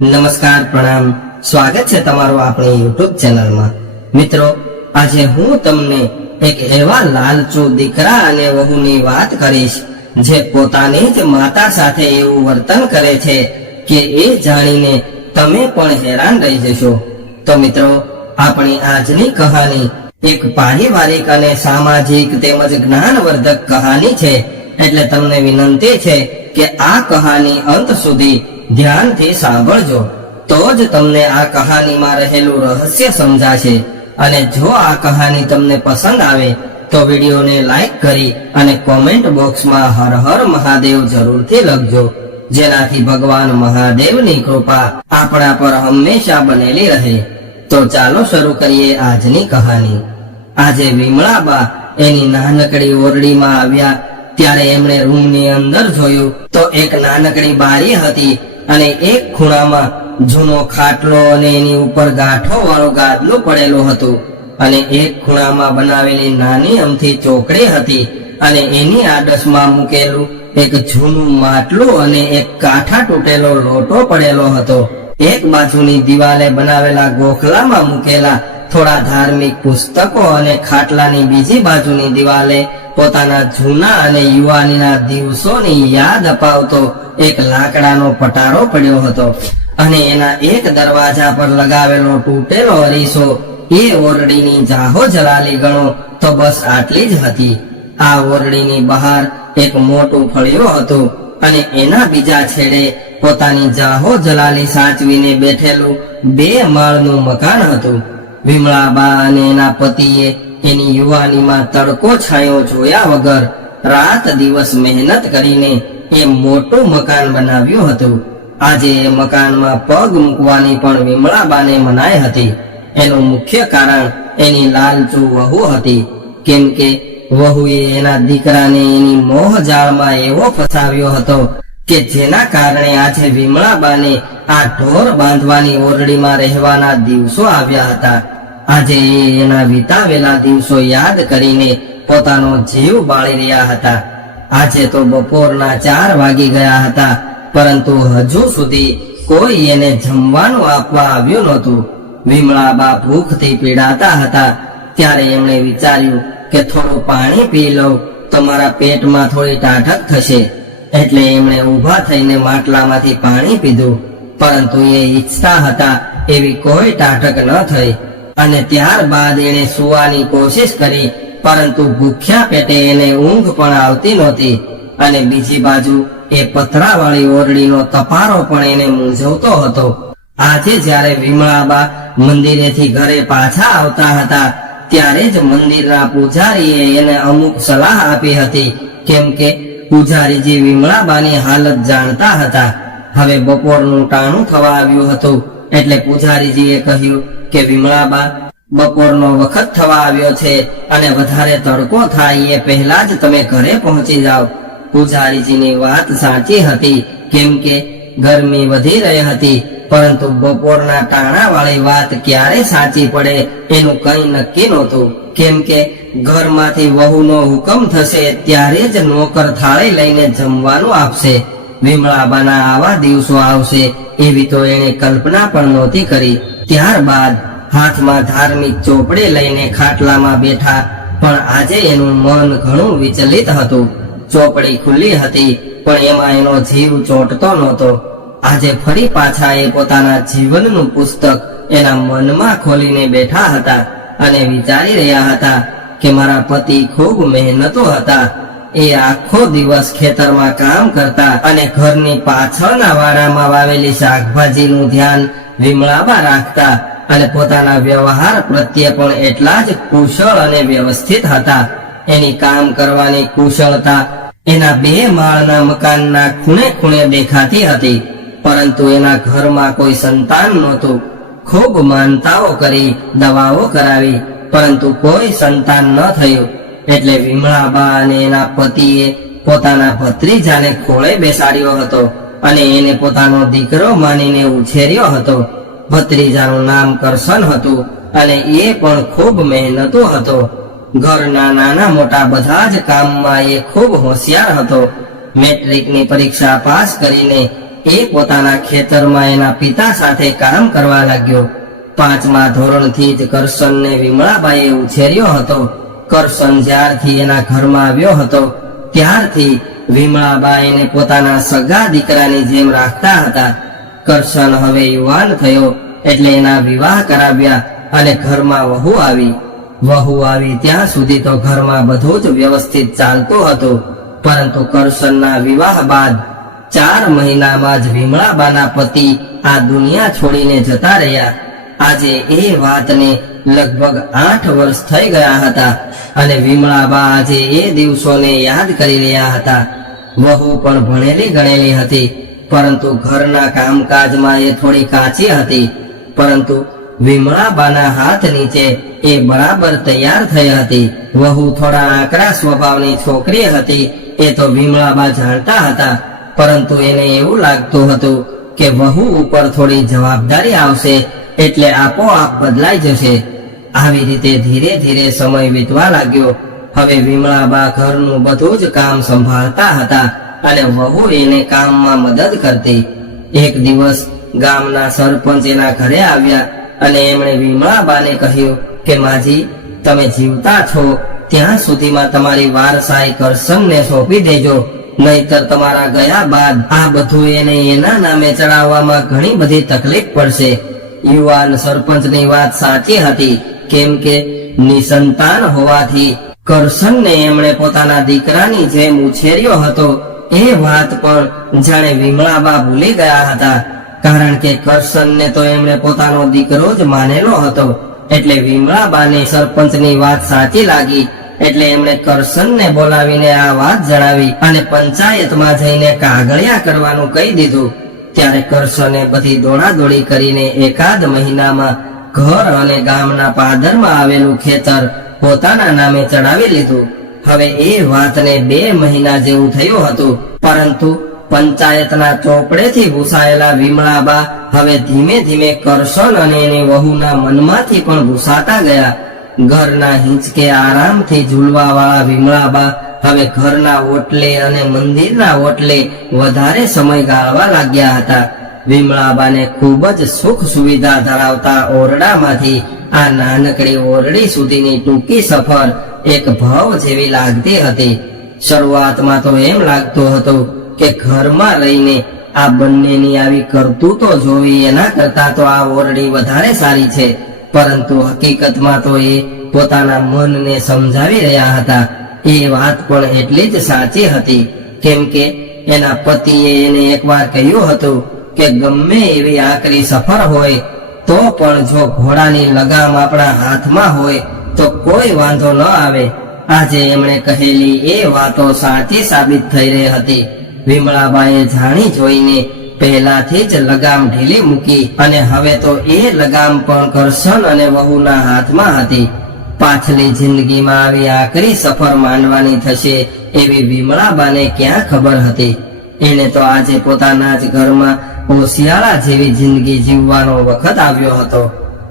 નમસ્કાર, પ્રણામ. સ્વાગત છે તમારું આપણી યુટ્યુબ ચેનલમાં. મિત્રો, આજે હું તમને એક એવા લાલચુ દીકરા અને વહુની વાત કરીશ, જે પોતાની જ માતા સાથે એવું વર્તન કરે છે કે એ જાણીને તમે પણ હેરાન રહી જશો. તો મિત્રો, આપણી આજની કહાની એક પારિવારિક અને સામાજિક તેમજ જ્ઞાનવર્ધક કહાની છે. એટલે તમને વિનંતી છે કે આ કહાની અંત સુધી ધ્યાનથી સાંભળજો. તો જ તમને આ કહાનીમાં રહેલું રહસ્ય સમજાશે. અને જો આ કહાની તમને પસંદ આવે, તો વિડીયોને લાઈક કરી અને કોમેન્ટ બોક્સમાં હર હર મહાદેવ જરૂરથી લખજો. જેનાથી ભગવાન મહાદેવની કૃપા આપણા પર હંમેશા બનેલી રહે. તો ચાલો શરૂ કરીએ આજની કહાની. આજે વિમળાબા એની નાનકડી ઓરડીમાં આવ્યા. ત્યારે એમણે રૂમની અંદર જોયું તો એક નાનકડી બારી હતી. અને એક ખૂણામાં જૂનો ખાટલો અને એની ઉપર ગાંઠો વાળો ગાદલો પડેલો હતો. અને એક ખૂણામાં બનાવેલી નાની અમથી ચોકડી હતી અને એની આડસમાં મૂકેલું એક જૂનું માટલું અને એક કાંઠા તૂટેલો લોટો પડેલો હતો. એક બાજુની દિવાલે બનાવેલા ગોખલામાં મૂકેલા થોડા ધાર્મિક પુસ્તકો અને ખાટલાની બીજી બાજુની દિવાલે પોતાના જૂના અને યુવાનીના દિવસોની યાદ અપાવતો એક લાકડાનો પટારો પડ્યો હતો અને એના એક દરવાજા પર લગાવેલો તૂટેલો અરીસો એ ઓરડીની જાહો જલાલી ગણો તો બસ આટલી જ હતી. આ ઓરડીની બહાર એક મોટું ફળિયું હતું અને એના બીજા છેડે પોતાની જાહો જલાલી સાચવીને બેઠેલું બે માળનું મકાન હતું. વિમળાબા અને એના પતિએ એની યુવાનીમાં તડકો છાંયો જોયા વગર રાત દિવસ મહેનત કરીને એ મોટું મકાન બનાવ્યું હતું. આજે એ મકાનમાં પગ મૂકવાની પણ વિમળાબાને મનાય હતી. એનું મુખ્ય કારણ એની લાલચુ વહુ હતી. કેમ કે વહુએ એના દીકરાને એની મોહ જાળમાં એવો ફસાવ્યો હતો કે જેના કારણે આજે વિમળાબાને આ ઢોર બાંધવાની ઓરડીમાં રહેવાના દિવસો આવ્યા હતા. આજે એના વિતાવેલા દિવસો યાદ કરીને પોતાનો જીવ બાળી રહ્યા હતા. આજે તો બપોરના ચાર વાગી ગયા હતા, પરંતુ હજુ સુધી કોઈ એને જમવાનું આપવા આવ્યું નહોતું. વિમળાબા ભૂખથી પીડાતા હતા, ત્યારે એમણે વિચાર્યું કે થોડું પાણી પી લઉં તો મારા પેટમાં થોડી ટાઢક થશે. એટલે એમણે ઊભા થઈને માટલામાંથી પાણી પીધું, પરંતુ એ ઈચ્છતા હતા એવી કોઈ ટાઢક ન થઈ. અને ત્યારબાદ એણે સુવાની કોશિશ કરી, પરંતુ ભૂખ્યા પેટે એને ઊંઘ પણ આવતી નહોતી. અને બીજી બાજુ એ પથરાવાળી ઓરડીનો તપારો પણ એને મૂંઝવતો હતો. આજે જ્યારે વિમળાબા મંદિરેથી ઘરે પાછા આવતા હતા, ત્યારે જ મંદિરના પૂજારીએ એને અમુક સલાહ આપી હતી, કેમ કે પૂજારીજી વિમળાબાની હાલત જાણતા હતા. હવે બપોરનું ટાણું થવા આવ્યું હતું, એટલે પૂજારીજીએ કહ્યું કે વિમળાબા બપોરનો વખત થવા આવ્યો છે અને વધારે તડકો થાય એ પહેલા જ તમે ઘરે પહોંચી જાઓ. પૂજારીજીની વાત સાચી હતી, કેમ કે ગરમી વધી રહી હતી, પરંતુ બપોરના ટાણા વાળી વાત ક્યારે સાચી પડે એનું કઈ નક્કી નહોતું. કેમ કે ઘરમાંથી વહુનો હુકમ થશે ત્યારે જ નોકર થાળી લઈને જમવાનું આપશે. વિમળાબાના આવા દિવસો આવશે એવી તો એણે કલ્પના પણ નહોતી કરી. ત્યારબાદ હાથમાં ધાર્મિક ચોપડે લઈને ખાટલામાં બેઠા. પણ આજે એનું મન ઘણું વિચલિત હતું. ચોપડી ખુલ્લી હતી, પણ એમાં એનો જીવ ચોંટતો નહોતો. આજે ફરી પાછા એ પોતાના જીવનનું પુસ્તક એના મનમાં ખોલીને બેઠા હતા અને વિચારી રહ્યા હતા કે મારા પતિ ખૂબ મહેનતો હતા. એ આખો દિવસ ખેતરમાં કામ કરતા અને ઘરની પાછળના વાડામાં વાવેલી શાકભાજીનું ધ્યાન વિમળાબા રાખતા અને પોતાના વ્યવહાર પ્રત્યે પણ એટલા જ કુશળ અને વ્યવસ્થિત હતા. એની કામ કરવાની કુશળતા એના બે માળના મકાનના ખૂણે ખૂણે દેખાતી હતી, પરંતુ એના ઘરમાં કોઈ સંતાન નહોતું. ખૂબ માનતાઓ કરી, દવાઓ કરાવી, પરંતુ કોઈ સંતાન ન થયું. એટલે વિમળાબા અને એના પતિએ પોતાના ભત્રીજાને ખોળે બેસાડ્યો હતો. અને એને પોતાનો દીકરો માનીને ઉછેર્યો હતો. ભત્રીજાનું નામ કરશન હતું અને એ પણ ખૂબ મહેનતુ હતો. ઘરના નાના મોટા બધા જ કામમાં એ ખૂબ હોશિયાર હતો. મેટ્રિકની પરીક્ષા પાસ કરીને એ પોતાના ખેતરમાં એના પિતા સાથે કામ કરવા લાગ્યો. પાંચમા ધોરણથી જ કરશનને વિમળાબાઈએ ઉછેર્યો હતો. કરશન જ્યારથી એના ઘરમાં આવ્યો હતો, ત્યારથી વિમળાબા એને પોતાના સગા દીકરાની જેમ રાખતા હતા. કરશન હવે યુવાન થયો એટલે એના વિવાહ કરાવ્યા અને ઘરમાં વહુ આવી. વહુ આવી ત્યાં સુધી તો ઘરમાં બધું જ વ્યવસ્થિત ચાલતો હતો. પરંતુ કરશનના વિવાહ બાદ ચાર મહિનામાં જ વિમળાબાના પતિ આ દુનિયા છોડીને જતા રહ્યા. આજે એ વાતને લગભગ આઠ વર્ષ થઈ ગયા હતા અને વિમળાબા આજે એ દિવસોને યાદ કરી રહ્યા હતા. વહુ પણ ભણેલી ગણેલી હતી, પરંતુ ઘરના કામકાજમાં એ થોડી કાચી હતી, પરંતુ વિમળાબાના હાથ નીચે એ બરાબર તૈયાર થઈ હતી. વહુ થોડા આકરા સ્વભાવની છોકરી હતી, એ તો વિમળાબા જાણતા હતા, પરંતુ એને એવું લાગતું હતું કે વહુ ઉપર થોડી જવાબદારી આવશે, એટલે આપોઆપ બદલાઈ જશે. આવી રીતે ધીરે ધીરે સમય વીતવા લાગ્યો હવે વિમળાબા ઘરનું બધું જ કામ સંભાળતા હતા અને વહુ એને કામમાં મદદ કરતી. એક દિવસ ગામના સરપંચ એના ઘરે આવ્યા અને એમણે વિમળાબાને કહ્યું કે, માજી, તમે જીવતા છો. ત્યાં સુધીમાં તમારી વારસાઈ કરસનને સોંપી દેજો. નહીતર તમારા ગયા બાદ આ બધું એને એના નામે ચડાવવામાં ઘણી બધી તકલીફ પડશે. યુવાન સરપંચની વાત સાચી હતી, કેમ કે નિસંતાન હોવાથી કરશનને એમણે પોતાના દીકરાની જેમ ઉછેર્યો હતો. એ વાત પણ જાણે વિમળાબા ભૂલી ગયા હતા. કારણ કે કરશનને તો એમણે પોતાનો દીકરો જ માનેલો હતો. એટલે વિમળાબાને સરપંચની વાત સાચી લાગી. એટલે એમણે કરશનને બોલાવીને આ વાત જણાવી અને પંચાયતમાં જઈને કાગળિયા કરવાનું કહી દીધું. ત્યારે કરશને બધી દોડાદોડી કરીને એકાદ મહિનામાં ઘર અને ગામના પાદરમાં આવેલું ખેતર પોતાના નામે ચડાવી લીધું. હવે એ વાતને બે મહિના જેવું થયું હતું. પરંતુ પંચાયતના ચોપડેથી ભૂસાયેલા વિમળાબા હવે ધીમે ધીમે કરશન અને એની વહુના મનમાંથી પણ ભૂસાતા ગયા. ઘરના હિંચકે આરામથી ઝૂલવા વાળા વિમળાબા હવે ઘરના ઓટલે અને મંદિરના ઓટલે વધારે સમય ગાળવા લાગ્યા હતા. વિમળાબાને ખૂબ જ સુખ સુવિધા ધરાવતા ઓરડામાંથી આ નાનકડી ઓરડી સુધીની ટૂંકી સફર એક ભવ જેવી લાગતી હતી. શરૂઆતમાં તો એમ લાગતું હતું કે ઘરમાં રહીને આ બંનેની આવી કરતૂતો જોવી એના કરતા તો આ ઓરડી વધારે સારી છે. પરંતુ હકીકતમાં તો એ પોતાના મનને સમજાવી રહ્યા હતા. એ વાત પણ એટલી જ સાચી હતી. કેમ કે એના પતિએ એને એકવાર કહ્યું હતું કે ગમે એવી આકરી સફર હોય તો પણ જો ઘોડાની લગામ આપણા હાથમાં હોય, તો કોઈ વાંધો ન આવે. આજે એમણે કહેલી એ વાતો સાચી સાબિત થઈ રહી હતી. વિમળાબાએ જાણી જોઈને પહેલાથી જ લગામ ઢીલી મૂકી અને હવે તો એ લગામ પણ કરશન અને વહુના હાથમાં હતી. પાછલી જિંદગીમાં આવી આકરી સફર માનવાની થશે એવી વિમળાબાને ક્યાં ખબર હતી? એને તો આજે પોતાના જ ઘરમાં ઓશિયાળા જેવી જિંદગી જીવવાનો વખત આવ્યો હતો.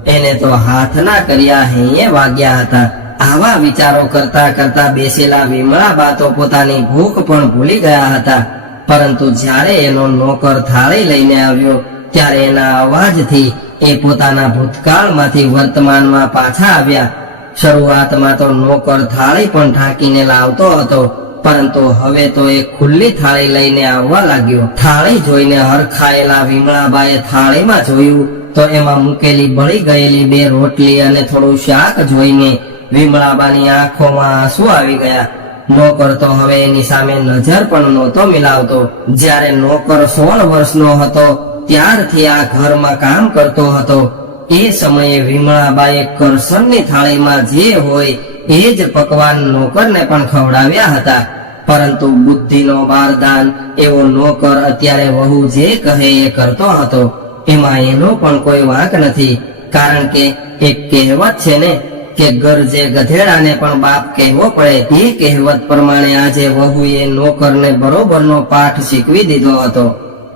એને તો હાથના કર્યા હૈયે વાગ્યા હતા. આવા વિચારો કરતા કરતા બેસેલા વિમળા બાતો પોતાની ભૂખ પણ ભૂલી ગયા હતા. પરંતુ જ્યારે એનો નોકર થાળી લઈને આવ્યો, ત્યારે એના અવાજથી એ પોતાના ભૂતકાળમાંથી વર્તમાનમાં પાછા આવ્યા. શરૂઆતમાં તો નોકર થાળી પણ ઢાંકીને લાવતો હતો. પરંતુ હવે તો એ ખુલ્લી થાળી લઈને આવવા લાગ્યો. થાળી જોઈને હરખાયેલા વિમળાબાએ થાળીમાં જોયું તો એમાં મૂકેલી બળી ગયેલી બે રોટલી અને થોડું શાક જોઈને વિમળાબાની આંખોમાં આંસુ આવી ગયા. નોકર તો હવે એની સામે નજર પણ નહોતો મિલાવતો. જ્યારે નોકર સોળ વર્ષનો હતો, ત્યારથી આ ઘરમાં કામ કરતો હતો. એ સમયે વિમળાબાએ કરસનની થાળીમાં જે હોય એ જ પકવાન નોકરને પણ ખવડાવ્યા હતા. પરંતુ બુદ્ધિનો બારદાન એવો નોકર અત્યારે વહુ જે કહે એ કરતો હતો, એમાં એનો પણ કોઈ વાંક નથી. કારણ કે એક કહેવત છે ને, કે ગરજે ગધેડાને પણ બાપ કહેવો પડે, એ કહેવત પ્રમાણે આજે વહુએ નોકરને બરોબરનો પાઠ શીખવી દીધો હતો.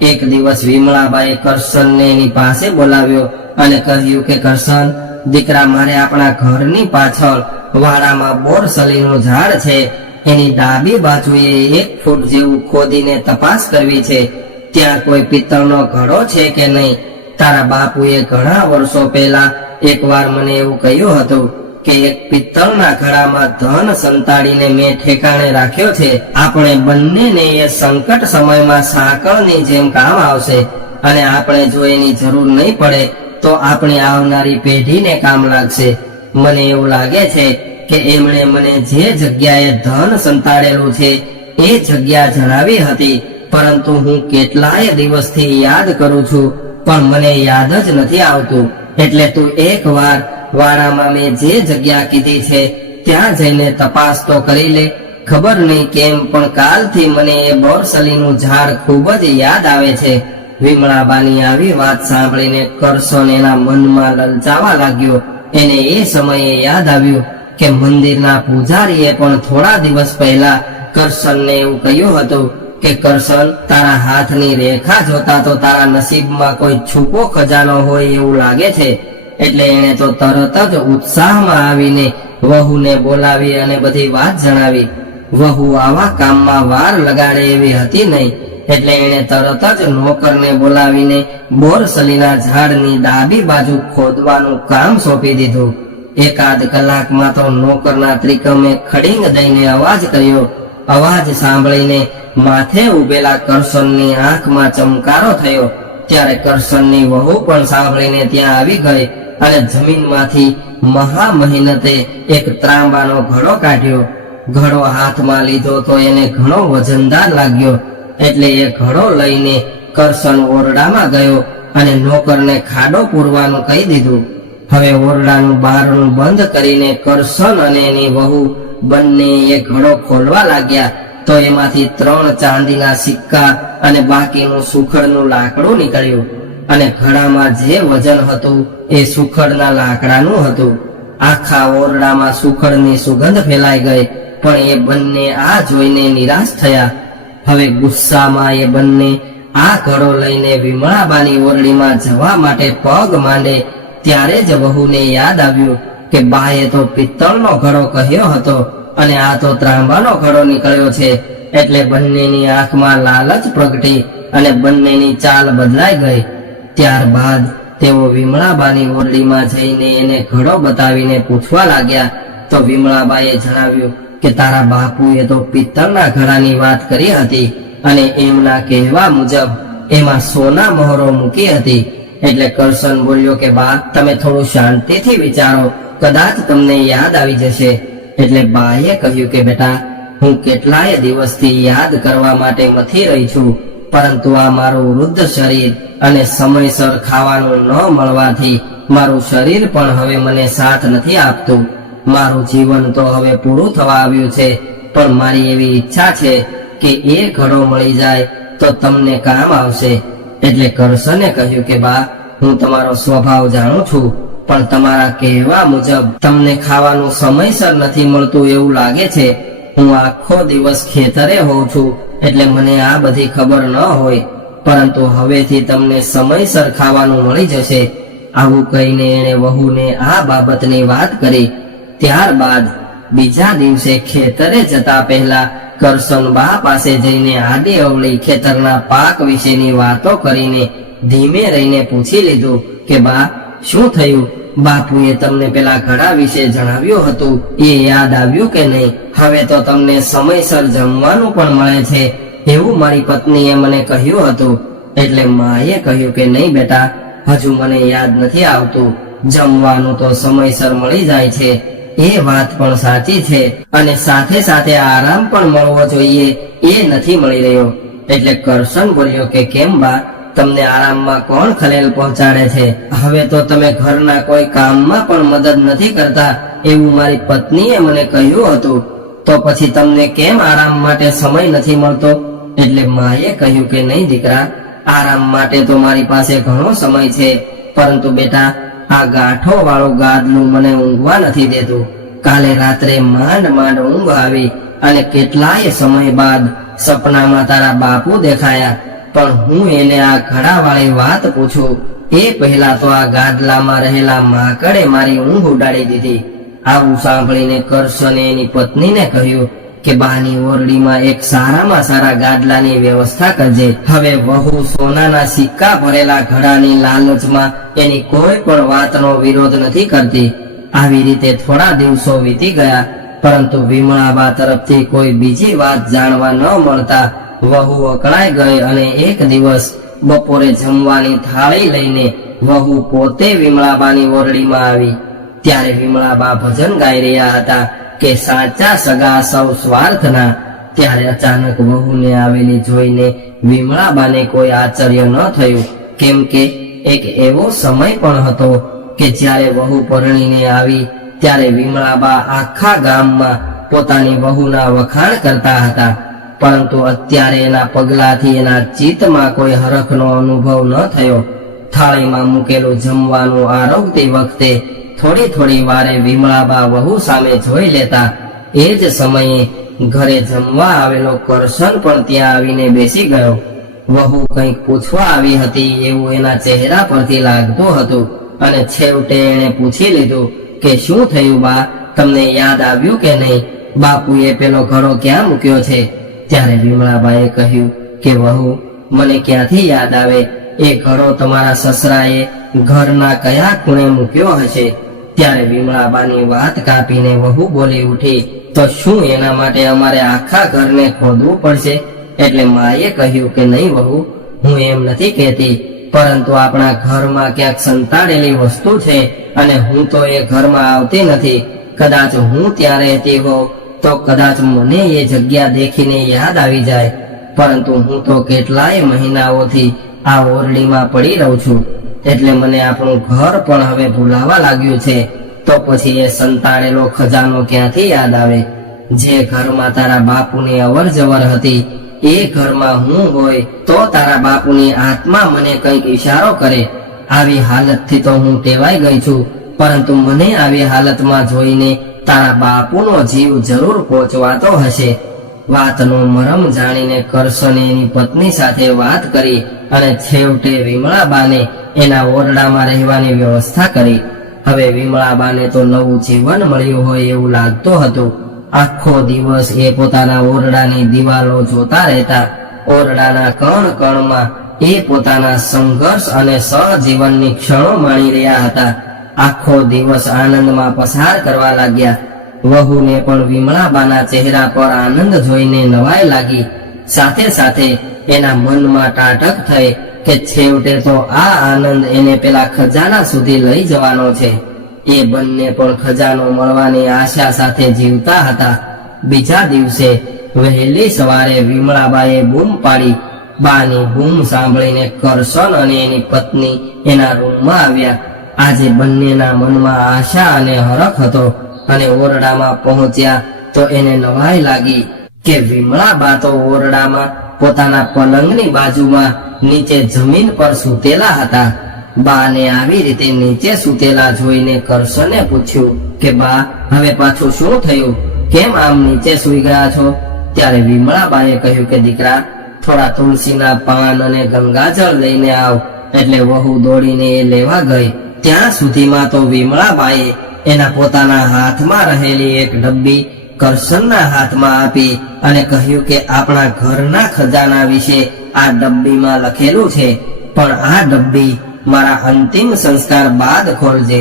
એક દિવસ વિમળાબાઈ કરશનને એની પાસે બોલાવ્યો અને કહ્યું કે, કરશન દીકરા, મારે આપણા ઘરની પાછળ વાડામાં બોરસલીનું ઝાડ છે. એની ડાબી બાજુએ એક ફૂટ જેવું ખોદીને તપાસ કરવી છે. ત્યાં કોઈ પિત્તળનો ઘડો છે કે નહીં? તારા બાપુએ ઘણા વર્ષો પહેલા એકવાર મને એવું કહ્યું હતું કે એક પિત્તળના ઘડામાં ધન સંતાડીને મેં ઠેકાણે રાખ્યો છે. આપણે બંનેને એ સંકટ સમયમાં સાંકળની જેમ કામ આવશે અને આપણે જો એની જરૂર નહીં પડે તો આપણી આવનારી પેઢીને કામ લાગશે. મને એવું લાગે છે કે એમણે મને જે જગ્યાએ ધન સંતાડેલું છે, એ જગ્યા જણાવી હતી. પરંતુ હું કેટલાય દિવસથી યાદ કરું છું, પણ મને યાદ જ નથી આવતું. એટલે તું એકવાર વાડામાં મેં જે જગ્યા કીધી છે, ત્યાં જઈને તપાસ તો કરી લે. ખબર નહીં કેમ, પણ કાલથી મને એ બોરસલીનું ઝાડ ખૂબ જ યાદ આવે છે. વિમળાબાની આવી વાત સાંભળીને કરશન એના મનમાં લલચાવા લાગ્યો. એને એ સમયે યાદ આવ્યું કે મંદિરના પૂજારીએ પણ થોડા દિવસ પહેલા કરશનને એવું કહ્યું હતું કે, કરશન, તારા હાથની રેખા જોતા તો તારા નસીબમાં કોઈ છુપો ખજાનો હોય એવું લાગે છે. એટલે એણે તો તરત જ ઉત્સાહમાં આવીને વહુને બોલાવી અને બધી વાત જણાવી. વહુ આવા કામમાં વાર લગાડે એવી હતી નહીં. એટલે એણે તરત જ નોકરને બોલાવીને બોરસલીના ઝાડની ડાબી બાજુ ખોદવાનું કામ સોંપી દીધું. એકાદ કલાકમાં તો નોકરના ત્રિકમે ખડીંગ દઈને અવાજ કર્યો. અવાજ સાંભળીને માથે ઉભેલા કરશનની આંખમાં ચમકારો થયો. ત્યારે કરશનની વહુ પણ સાંભળીને ત્યાં આવી ગઈ અને જમીનમાંથી મહા મહેનતે એક ત્રાંબાનો ઘડો કાઢ્યો. ઘડો હાથમાં લીધો તો એને ઘણો વજનદાર લાગ્યો. એટલે એ ઘડો લઈને કરશન ઓરડામાં ગયો અને નોકરને ખાડો પૂરવાનું કહી દીધું. હવે ઓરડાનું બારણું બંધ કરીને કરસન અને એની વહુ બંને એ ઘડો ખોલવા લાગ્યા. તો એમાંથી ત્રણ ચાંદીના સિક્કા અને બાકીનું સુખડનું લાકડું નીકળ્યું. અને ઘડામાં જે વજન હતું એ સુખડના લાકડાનું હતું. આખા ઓરડામાં સુખડની સુગંધ ફેલાઈ ગઈ, પણ એ બંને આ જોઈને નિરાશ થયા. હવે ગુસ્સામાં એ બંને આ ઘડો લઈને વિમળાબાની ઓરડીમાં જવા માટે પગ માંડે, ત્યારે જ વહુને યાદ આવ્યું કે બાએ તો પિત્તળનો ઘડો કહ્યો હતો અને આ તો ત્રાંબાનો ઘડો નીકળ્યો છે, એટલે બંનેની આંખમાં લાલચ પ્રગટી અને બંનેની ચાલ બદલાઈ ગઈ. ત્યારબાદ તેઓ વિમળાબાની ઓરડીમાં જઈને એને ઘડો બતાવીને પૂછવા લાગ્યા, તો વિમળાબાએ જણાવ્યું કે તારા બાપુએ તો પિત્તળના ઘડાની વાત કરી હતી અને એમના કહેવા મુજબ એમાં સોના મહોરો મૂકી હતી. એટલે કરશન બોલ્યો કે, બા, તમે થોડું શાંતિથી વિચારો. કદાચ તમને યાદ આવી જશે. એટલે બાએ કહ્યું કે, બેટા, હું કેટલાય દિવસથી યાદ કરવા માટે મથી રહી છું, પરંતુ આ મારું વૃદ્ધ શરીર અને સમયસર ખાવાનું ન મળવાથી મારું શરીર પણ હવે મને સાથ નથી આપતું. મારું જીવન તો હવે પૂરું થવા આવ્યું છે, પણ મારી એવી ઈચ્છા છે કે એ ઘડો મળી જાય તો તમને કામ આવશે. એટલે કરશને કહ્યું કે, બા, હું તમારો સ્વભાવ જાણું છું, પણ તમારા કહેવા મુજબ તમને ખાવાનું સમયસર નથી મળતું એવું લાગે છે. હું આખો દિવસ ખેતરે હોઉં છું, એટલે મને આ બધી ખબર ન હોય. પરંતુ હવેથી તમને સમયસર ખાવાનું મળી જશે. આવું કહીને એણે વહુને આ બાબતની વાત કરી. ત્યારબાદ બીજા દિવસે ખેતરે જતા પહેલા કરસન બા પાસે જઈને આડી અવળી ખેતરના પાક વિશેની વાતો કરીને ધીમે રહીને પૂછી લીધું કે, બા, શું થયું? બાપુએ તમને પેલા ઘડા વિશે જણાવ્યું હતું? એ યાદ આવ્યું કે નહીં? હવે તો તમને સમયસર જમવાનું પણ મળે છે. એવું મારી પત્નીએ મને કહ્યું હતું. એટલે માએ કહ્યું કે, નહીં બેટા, હજુ મને યાદ નથી આવતું. જમવાનું તો સમયસર મળી જાય છે. એ વાત પણ સાચી છે અને સાથે સાથે આરામ પણ મળવો જોઈએ, એ નથી મળી રહ્યો. એટલે કરશન બોલ્યો કે, કેમ બા, તમને આરામમાં કોણ ખલેલ પહોંચાડે છે? હવે તો તમે ઘરના કોઈ કામમાં પણ મદદ નથી કરતા. એવું મારી પત્નીએ મને કહ્યું હતું. તો પછી તમને કેમ આરામ માટે સમય નથી મળતો? એટલે માએ કહ્યું કે, નહીં દીકરા, આરામ માટે તો મારી પાસે ઘણો સમય છે. પરંતુ બેટા આ ગાંઠો વાળું ગાદલું મને ઊંઘવા નથી દેતું. કાલે રાત્રે માંડ માંડ ઊંઘ આવી અને કેટલાય સમય બાદ સપનામાં તારા બાપુ દેખાયા. પણ હું એને આ ઘડાવાળી વાત પૂછું. એ પહેલા તો આ ગાદલામાં રહેલા માકડે મારી ઊંઘ ઉડાડી દીધી. આવું સાંભળીને કરશને એની પત્નીને કહ્યું કે બાની ઓરડીમાં એક સારામાં સારા ગાદલાની વ્યવસ્થા કરજે. હવે વહુ સોનાના સિક્કા ભરેલા ઘડાની લાલચમાં એની કોઈ પણ વાતનો વિરોધ નથી કરતી. આવી રીતે થોડા દિવસો વીતી ગયા, પરંતુ વિમળાબા તરફથી કોઈ બીજી વાત જાણવા ન મળતા વહુ અકળાઈ ગઈ અને એક દિવસ બપોરે જમવાની થાળી લઈને વહુ પોતે વિમળાબાની ઓરડીમાં આવી. ત્યારે વિમળાબા ભજન ગાઈ રહ્યા હતા. કે સાચા સગા સૌ સ્વાર્થના, ત્યારે અચાનક વહુને આવેલી જોઈને વિમળાબાને કોઈ આશ્ચર્ય ન થયું. કેમ કે એક એવો સમય પણ હતો કે જ્યારે વહુ પરણીને આવી, ત્યારે વિમળાબા આખા ગામમાં પોતાની વહુના વખાણ કરતા હતા. પરંતુ અત્યારે એના પગલાથી એના ચિત્તમાં કોઈ હરખનો અનુભવ ન થયો. થાળીમાં મૂકેલું જમવાનું આરોગતી વખતે થોડી થોડી વારે વિમળાબા વહુ સામે જોઈ લેતા એ જ સમયે ઘરે જમવા આવેલો કરશન પણ ત્યાં આવીને બેસી ગયો. વહુ કંઈક પૂછવા આવી હતી એવું એના ચહેરા પરથી લાગતું હતું અને છેવટે એણે પૂછી લીધું કે શું થયું બા, તમને યાદ આવ્યું કે નહીં? બાપુએ પેલો ઘડો ક્યાં મૂક્યો છે? ત્યારે વિમળાબાએ કહ્યું કે વહુ, મને ક્યાંથી યાદ આવે? એ ઘડો તમારા સસરાએ ઘરના કયા ખૂણે મૂક્યો હશે? ત્યારે વિમળાબાની વાત કાપીને વહુ બોલી ઉઠી, તો શું એના માટે અમારે આખા ઘરને ખોદવું પડશે? એટલે માએ કહ્યું કે, નહીં વહુ, હું એમ નથી કહેતી, પરંતુ આપણા ઘરમાં ક્યાંક સંતાડેલી વસ્તુ છે અને હું તો એ ઘરમાં આવતી નથી. કદાચ હું ત્યાં રહેતી હોઉં, તો કદાચ મને એ જગ્યા દેખીને યાદ આવી જાય. પરંતુ હું તો કેટલાય મહિનાઓથી આ ઓરડીમાં પડી રહું છું. એટલે મને આપણું ઘર પણ હવે ભૂલાવા લાગ્યું છે. તો પછી એ સંતાડેલો ખજાનો ક્યાંથી યાદ આવે? જે ઘરમાં તારા બાપુની અવર જવર હતી, એ ઘરમાં હું હોય, તો તારા બાપુની આત્મા મને કંઈક ઈશારો કરે. આવી હાલતથી તો હું ટેવાઈ ગઈ છું, પરંતુ મને આવી હાલતમાં જોઈને તારા બાપુનો જીવ જરૂર પહોંચવાતો હશે. વાતનો મરમ જાણીને કરશને એની પત્ની સાથે વાત કરી અને છેવટે વિમળાબાને એના ઓરડામાં રહેવાની વ્યવસ્થા કરી. હવે વિમળાબાને તો નવું જીવન મળ્યું હોય એવું લાગતું હતું. આખો દિવસ એ પોતાના ઓરડાની દિવાલો જોતા રહેતા. ઓરડાના કણ કણમાં એ પોતાના સંઘર્ષ અને સહજીવનની ક્ષણો માણી રહ્યા હતા. આખો દિવસ આનંદમાં પસાર કરવા લાગ્યા. વહુને પણ વિમળાબાના ચહેરા પર આનંદ જોઈને નવાઈ લાગી. સાથે સાથે એના મનમાં ટાટક થઈ કે છેવટે તો આ આનંદ એને પેલા ખજાના સુધી લઈ જવાનો છે. એ બંને પણ ખજાનો મળવાની આશા સાથે જીવતા હતા. બીજા દિવસે વહેલી સવારે વિમળાબાએ બૂમ પાડી બાની બૂમ સાંભળીને કરશન અને એની પત્ની એના રૂમમાં આવ્યા. આજે બંનેના મનમાં આશા અને હરખ હતો અને ઓરડામાં પહોંચ્યા તો એને નવાઈ લાગી કે વિમળાબા તો ઓરડામાં પોતાના પલંગની બાજુમાં નીચે જમીન પર સૂતેલા હતા. બાને આવી રીતે નીચે સૂતેલા જોઈને કરશને પૂછ્યું કે, બા, હવે પાછું શું થયું? કેમ આમ નીચે સૂઈ ગયા છો? ત્યારે વિમળાબાએ કહ્યું કે, દીકરા, થોડા તુલસીના પાન અને ગંગાજળ લઈને આવ. એટલે વહુ દોડીને એ લેવા ગઈ. ત્યાં સુધીમાં તો વિમળાબાએ એના પોતાના હાથમાં રહેલી એક ડબ્બી કરશનના હાથમાં આપી અને કહ્યું કે, આપણા ઘરના ખજાના વિશે આ ડબ્બીમાં લખેલું છે, પણ આ ડબ્બી મારા અંતિમ સંસ્કાર બાદ ખોલજે.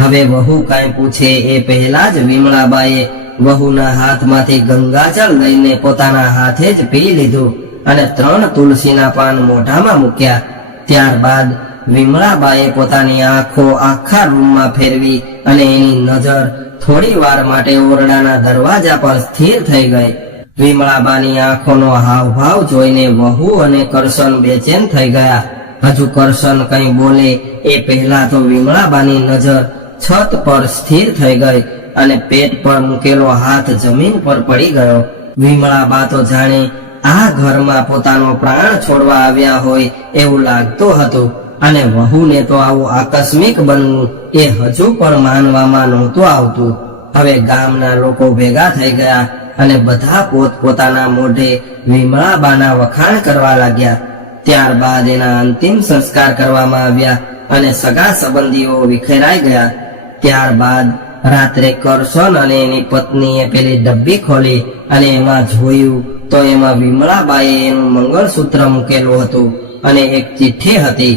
હવે વહુ કાંઈ પૂછે એ પહેલા જ વિમળાબાએ વહુના હાથમાંથી ગંગાજળ લઈને પોતાના હાથે જ પી લીધું અને ત્રણ તુલસીના પાન મોઢામાં મૂક્યા. ત્યારબાદ વિમળાબાએ પોતાની આંખો આખા રૂમમાં ફેરવી અને એની નજર થોડી વાર માટે ઓરડાના દરવાજા પર સ્થિર થઈ ગઈ. વિમળાબાની આંખોનો હાવભાવ જોઈને વહુ અને કરશન બેચેન થઈ ગયા. હજુ કરશન કંઈ બોલે, એ પહેલા તો વિમળાબાની નજર છત પર સ્થિર થઈ ગઈ અને પેટ પર મૂકેલો હાથ જમીન પર પડી ગયો. વિમળાબા તો જાણે આ ઘરમાં પોતાનો પ્રાણ છોડવા આવ્યા હોય એવું લાગતું હતું અને વહુને તો આવું આકસ્મિક બનવું એ હજુ પણ માનવામાં નહોતું આવતું. હવે ગામના લોકો ભેગા થઈ ગયા અને બધા પોત પોતાના મોઢે વિમળાબાના વખાણ કરવા લાગ્યા. ત્યારબાદ એના અંતિમ સંસ્કાર કરવામાં આવ્યા અને સગા સંબંધીઓ વિખેરાઈ ગયા. ત્યારબાદ રાત્રે કરશન અને એની પત્નીએ પેલી ડબ્બી ખોલી અને એમાં જોયું તો એમાં વિમળાબાઈએ એનું મંગળસૂત્ર મૂકેલું હતું અને એક ચિઠ્ઠી હતી.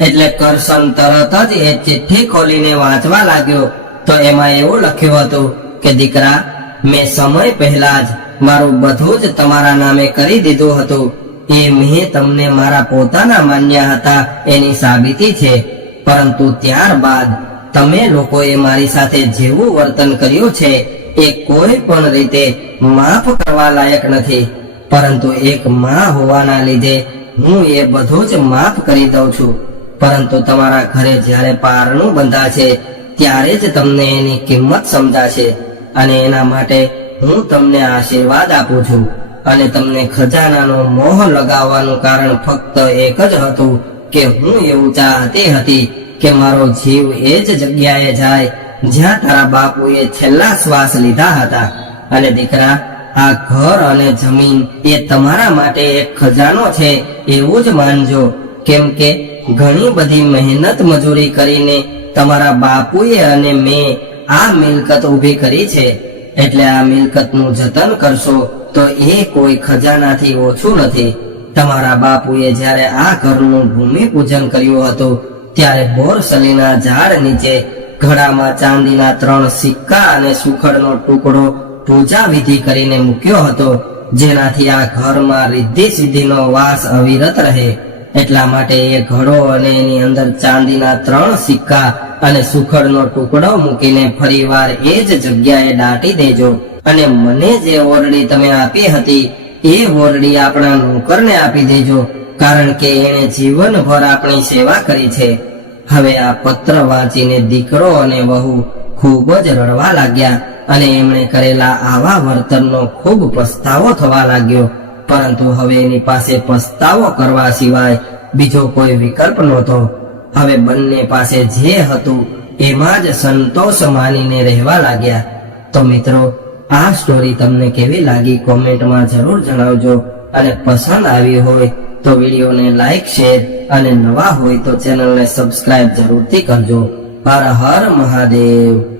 એટલે કરશન તરત જ એ ચિઠ્ઠી ખોલીને વાંચવા લાગ્યો. તો એમાં એવું લખ્યું હતું કે, દીકરા મેં સમય પહેલા જ મારું બધું જ તમારા નામે કરી દીધું હતું. એ મેં તમને મારા પોતાના માન્યા હતા એની સાબિતી છે. પરંતુ ત્યારબાદ તમે લોકોએ મારી સાથે જેવું વર્તન કર્યું છે, એ કોઈ પણ રીતે માફ કરવા લાયક નથી. પરંતુ એક માં હોવાના લીધે હું એ બધું જ માફ કરી દઉં છું. પરંતુ તમારા ઘરે જ્યારે પારણું બંધાશે, ત્યારે જ તમને એની કિંમત સમજાશે. અને એના માટે હું તમને આશીર્વાદ આપું છું. અને તમને ખજાનાનો મોહ લગાવવાનું કારણ ફક્ત એક જ હતું કે હું એવું ચાહતી હતી કે મારો જીવ એ જ જગ્યાએ જાય જ્યાં તારા બાપુએ છેલ્લા શ્વાસ લીધા હતા. અને દીકરા, આ ઘર અને જમીન એ તમારા માટે એક ખજાનો છે એવું જ માનજો. કેમ કે ઘણી બધી મહેનત મજૂરી કરીને તમારા બાપુએ અને મેં આ મિલકત ઊભી કરી છે, એટલે આ મિલકતનું જતન કરશો, તો એ કોઈ ખજાનાથી ઓછું નથી. તમારા બાપુએ જ્યારે આ ઘરનું ભૂમિ પૂજન કર્યું હતું, ત્યારે બોરસલીના ઝાડ નીચે, ઘડામાં ચાંદીના ત્રણ સિક્કા અને સુખડનો ટુકડો પૂજા વિધિ કરીને મૂક્યો હતો, જેનાથી આ ઘરમાં રિદ્ધિ સિદ્ધિનો વાસ અવિરત રહે. એટલા માટે એ ઘડો અને એની અંદર ચાંદીના ત્રણ સિક્કા અને સુખડનો ટુકડો મૂકીને ફરીવાર એ જ જગ્યાએ દાટી દેજો. અને મને જે ઓરડી તમે આપી હતી, એ ઓરડી આપણા નોકરને આપી દેજો, કારણ કે એણે જીવનભર આપણી સેવા કરી છે. હવે આ પત્ર વાંચીને દીકરો અને વહુ ખૂબ જ રડવા લાગ્યા અને એમણે કરેલા આવા વર્તનનો ખૂબ પસ્તાવો થવા લાગ્યો. પરંતુ હવે એની પાસે પસ્તાવો કરવા સિવાય બીજો કોઈ વિકલ્પ નહોતો. હવે બંને પાસે જે હતું, એમાં જ સંતોષ માનીને રહેવા લાગ્યા. તો મિત્રો, આ સ્ટોરી તમને કેવી લાગી કોમેન્ટમાં જરૂર જણાવજો. અને પસંદ આવી હોય તો વિડીયોને લાઈક શેર અને નવા હોય તો ચેનલને સબસ્ક્રાઇબ જરૂરથી કરજો. હર હર મહાદેવ.